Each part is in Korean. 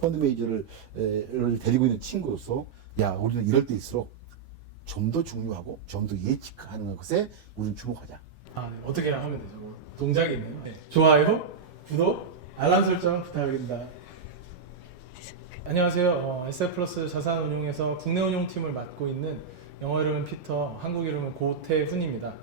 펀드메이저를 데리고 있는 친구로서 야 우리는 이럴 때일수록 좀 더 중요하고 좀 더 예측하는 것에 우리는 주목하자. 네. 어떻게 하면 되죠? 뭐 동작이 있네요. 네. 좋아요, 구독, 알람 설정 부탁드립니다. 안녕하세요. SF플러스 자산운용에서 국내 운용팀을 맡고 있는 영어 이름은 피터, 한국 이름은 고태훈입니다.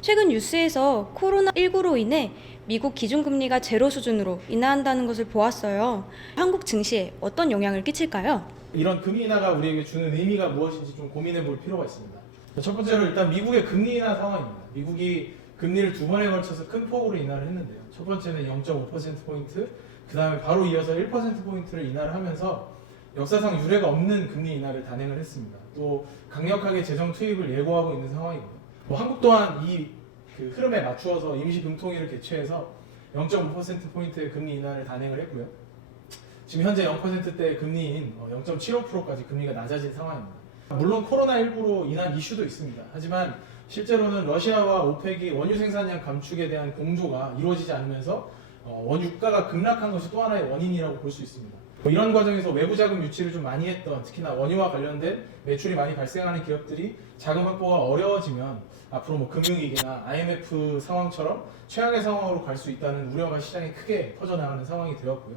최근 뉴스에서 코로나19로 인해 미국 기준금리가 제로 수준으로 인하한다는 것을 보았어요. 한국 증시에 어떤 영향을 끼칠까요? 이런 금리 인하가 우리에게 주는 의미가 무엇인지 좀 고민해 볼 필요가 있습니다. 첫 번째로 일단 미국의 금리 인하 상황입니다. 미국이 금리를 두 번에 걸쳐서 큰 폭으로 인하를 했는데요. 첫 번째는 0.5%포인트, 그 다음에 바로 이어서 1%포인트를 인하를 하면서 역사상 유례가 없는 금리 인하를 단행을 했습니다. 또 강력하게 재정 투입을 예고하고 있는 상황이고요. 한국 또한 이 흐름에 맞추어서 임시 금통위를 개최해서 0.5%포인트의 금리 인하를 단행을 했고요. 지금 현재 0%대 금리인 0.75%까지 금리가 낮아진 상황입니다. 물론 코로나19로 인한 이슈도 있습니다. 하지만 실제로는 러시아와 오펙이 원유 생산량 감축에 대한 공조가 이루어지지 않으면서 원유가가 급락한 것이 또 하나의 원인이라고 볼 수 있습니다. 이런 과정에서 외부 자금 유치를 좀 많이 했던, 특히나 원유와 관련된 매출이 많이 발생하는 기업들이 자금 확보가 어려워지면 앞으로 금융위기나 IMF 상황처럼 최악의 상황으로 갈 수 있다는 우려가 시장에 크게 퍼져나가는 상황이 되었고요.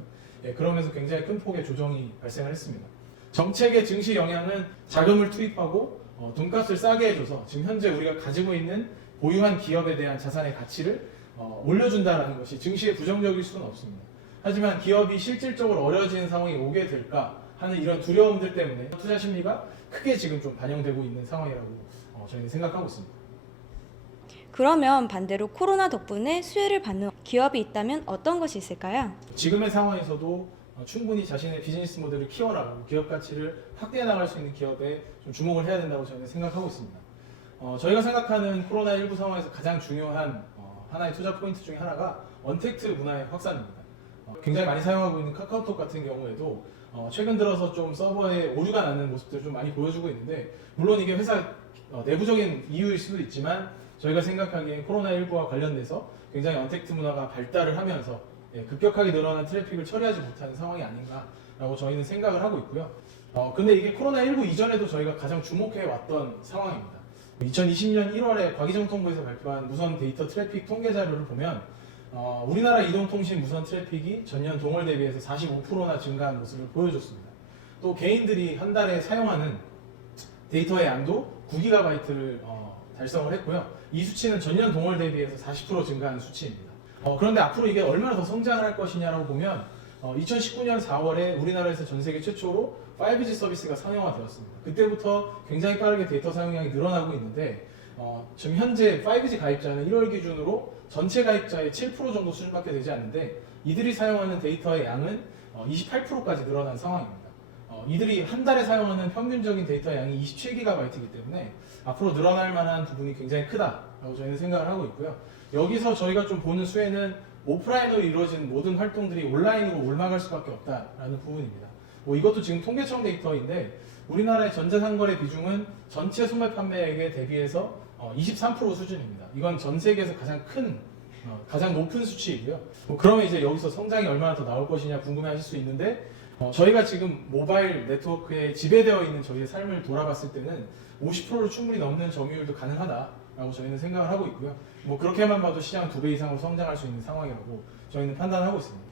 그러면서 굉장히 큰 폭의 조정이 발생을 했습니다. 정책의 증시 영향은 자금을 투입하고 돈값을 싸게 해줘서 지금 현재 우리가 가지고 있는 보유한 기업에 대한 자산의 가치를 올려준다는 것이 증시에 부정적일 수는 없습니다. 하지만 기업이 실질적으로 어려워지는 상황이 오게 될까 하는 이런 두려움들 때문에 투자 심리가 크게 지금 좀 반영되고 있는 상황이라고 저희는 생각하고 있습니다. 그러면 반대로 코로나 덕분에 수혜를 받는 기업이 있다면 어떤 것이 있을까요? 지금의 상황에서도 충분히 자신의 비즈니스 모델을 키워나가고 기업 가치를 확대해 나갈 수 있는 기업에 좀 주목을 해야 된다고 저는 생각하고 있습니다. 저희가 생각하는 코로나19 상황에서 가장 중요한 하나의 투자 포인트 중에 하나가 언택트 문화의 확산입니다. 굉장히 많이 사용하고 있는 카카오톡 같은 경우에도 최근 들어서 좀 서버에 오류가 나는 모습들을 좀 많이 보여주고 있는데, 물론 이게 회사 내부적인 이유일 수도 있지만 저희가 생각하기엔 코로나19와 관련돼서 굉장히 언택트 문화가 발달을 하면서 급격하게 늘어난 트래픽을 처리하지 못하는 상황이 아닌가라고 저희는 생각을 하고 있고요. 근데 이게 코로나19 이전에도 저희가 가장 주목해 왔던 상황입니다. 2020년 1월에 과기정통부에서 발표한 무선 데이터 트래픽 통계 자료를 보면 우리나라 이동통신 무선 트래픽이 전년 동월 대비해서 45%나 증가한 모습을 보여줬습니다. 또 개인들이 한 달에 사용하는 데이터의 양도 9GB를 달성을 했고요. 이 수치는 전년 동월 대비해서 40% 증가한 수치입니다. 그런데 앞으로 이게 얼마나 더 성장을 할 것이냐라고 보면 2019년 4월에 우리나라에서 전 세계 최초로 5G 서비스가 상용화되었습니다. 그때부터 굉장히 빠르게 데이터 사용량이 늘어나고 있는데 지금 현재 5G 가입자는 1월 기준으로 전체 가입자의 7% 정도 수준밖에 되지 않는데 이들이 사용하는 데이터의 양은 28%까지 늘어난 상황입니다. 이들이 한 달에 사용하는 평균적인 데이터 양이 27GB이기 때문에 앞으로 늘어날 만한 부분이 굉장히 크다라고 저희는 생각을 하고 있고요. 여기서 저희가 좀 보는 수혜는 오프라인으로 이루어진 모든 활동들이 온라인으로 올라갈 수밖에 없다라는 부분입니다. 이것도 지금 통계청 데이터인데 우리나라의 전자상거래 비중은 전체 소매 판매액에 대비해서 23% 수준입니다. 이건 전 세계에서 가장 높은 수치이고요. 그러면 이제 여기서 성장이 얼마나 더 나올 것이냐 궁금해하실 수 있는데 저희가 지금 모바일 네트워크에 지배되어 있는 저희의 삶을 돌아봤을 때는 50%를 충분히 넘는 점유율도 가능하다라고 저희는 생각을 하고 있고요. 그렇게만 봐도 시장은 2배 이상으로 성장할 수 있는 상황이라고 저희는 판단하고 있습니다.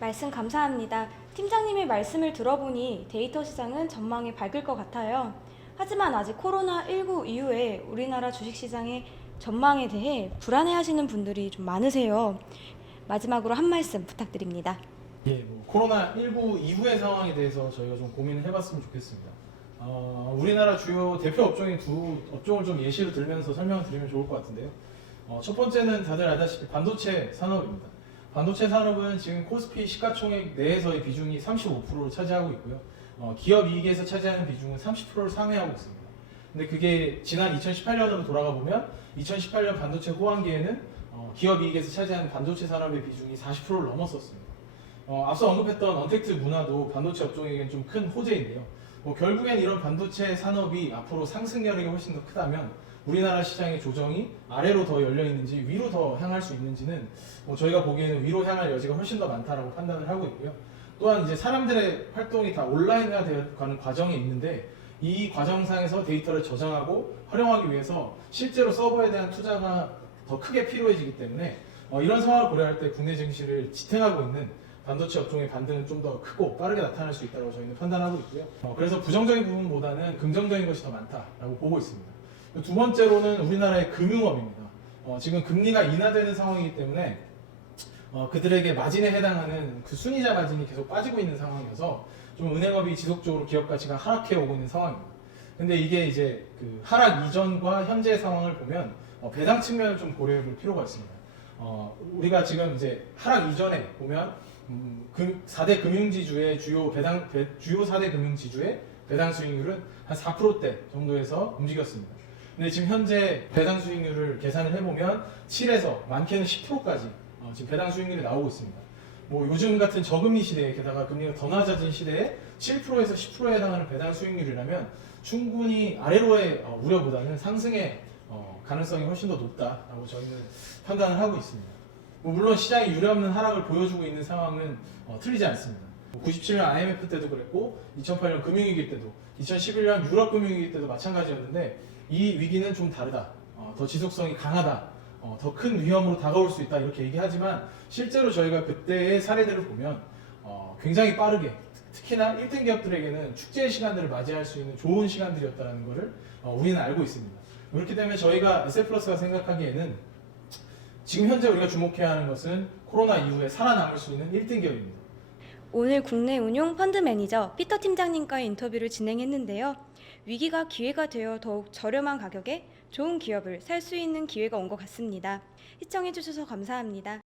말씀 감사합니다. 팀장님의 말씀을 들어보니 데이터 시장은 전망이 밝을 것 같아요. 하지만 아직 코로나19 이후에 우리나라 주식시장의 전망에 대해 불안해하시는 분들이 좀 많으세요. 마지막으로 한 말씀 부탁드립니다. 코로나19 이후의 상황에 대해서 저희가 좀 고민을 해봤으면 좋겠습니다. 우리나라 주요 대표 업종인 두 업종을 좀 예시로 들면서 설명을 드리면 좋을 것 같은데요. 첫 번째는 다들 알다시피 반도체 산업입니다. 반도체 산업은 지금 코스피 시가총액 내에서의 비중이 35%를 차지하고 있고요. 기업 이익에서 차지하는 비중은 30%를 상회하고 있습니다. 근데 그게 지난 2018년으로 돌아가 보면 2018년 반도체 호황기에는 기업 이익에서 차지하는 반도체 산업의 비중이 40%를 넘었었습니다. 앞서 언급했던 언택트 문화도 반도체 업종에겐 좀 큰 호재인데요. 결국엔 이런 반도체 산업이 앞으로 상승 여력이 훨씬 더 크다면 우리나라 시장의 조정이 아래로 더 열려 있는지 위로 더 향할 수 있는지는 저희가 보기에는 위로 향할 여지가 훨씬 더 많다라고 판단을 하고 있고요. 또한 이제 사람들의 활동이 다 온라인화 되어가는 과정이 있는데 이 과정상에서 데이터를 저장하고 활용하기 위해서 실제로 서버에 대한 투자가 더 크게 필요해지기 때문에 이런 상황을 고려할 때 국내 증시를 지탱하고 있는 반도체 업종의 반등은 좀 더 크고 빠르게 나타날 수 있다고 저희는 판단하고 있고요. 그래서 부정적인 부분보다는 긍정적인 것이 더 많다라고 보고 있습니다. 두 번째로는 우리나라의 금융업입니다. 지금 금리가 인하되는 상황이기 때문에 그들에게 마진에 해당하는 그 순이자 마진이 계속 빠지고 있는 상황이어서 좀 은행업이 지속적으로 기업 가치가 하락해 오고 있는 상황입니다. 근데 이게 이제 그 하락 이전과 현재 상황을 보면 배당 측면을 좀 고려해 볼 필요가 있습니다. 우리가 지금 이제 하락 이전에 보면 4대 금융지주의 주요 4대 금융지주의 배당 수익률은 한 4%대 정도에서 움직였습니다. 근데 지금 현재 배당 수익률을 계산을 해보면 7에서 많게는 10%까지 지금 배당 수익률이 나오고 있습니다. 뭐 요즘 같은 저금리 시대에 게다가 금리가 더 낮아진 시대에 7%에서 10%에 해당하는 배당 수익률이라면 충분히 아래로의 우려보다는 상승의 가능성이 훨씬 더 높다라고 저희는 판단을 하고 있습니다. 물론 시장이 유례없는 하락을 보여주고 있는 상황은 틀리지 않습니다. 97년 IMF 때도 그랬고 2008년 금융위기 때도 2011년 유럽 금융위기 때도 마찬가지였는데 이 위기는 좀 다르다. 더 지속성이 강하다. 더 큰 위험으로 다가올 수 있다 이렇게 얘기하지만 실제로 저희가 그때의 사례들을 보면 굉장히 빠르게 특히나 1등 기업들에게는 축제의 시간들을 맞이할 수 있는 좋은 시간들이었다는 것을 우리는 알고 있습니다. 그렇기 때문에 저희가 SF플러스가 생각하기에는 지금 현재 우리가 주목해야 하는 것은 코로나 이후에 살아남을 수 있는 1등 기업입니다. 오늘 국내 운용 펀드 매니저 피터 팀장님과의 인터뷰를 진행했는데요. 위기가 기회가 되어 더욱 저렴한 가격에 좋은 기업을 살 수 있는 기회가 온 것 같습니다. 시청해주셔서 감사합니다.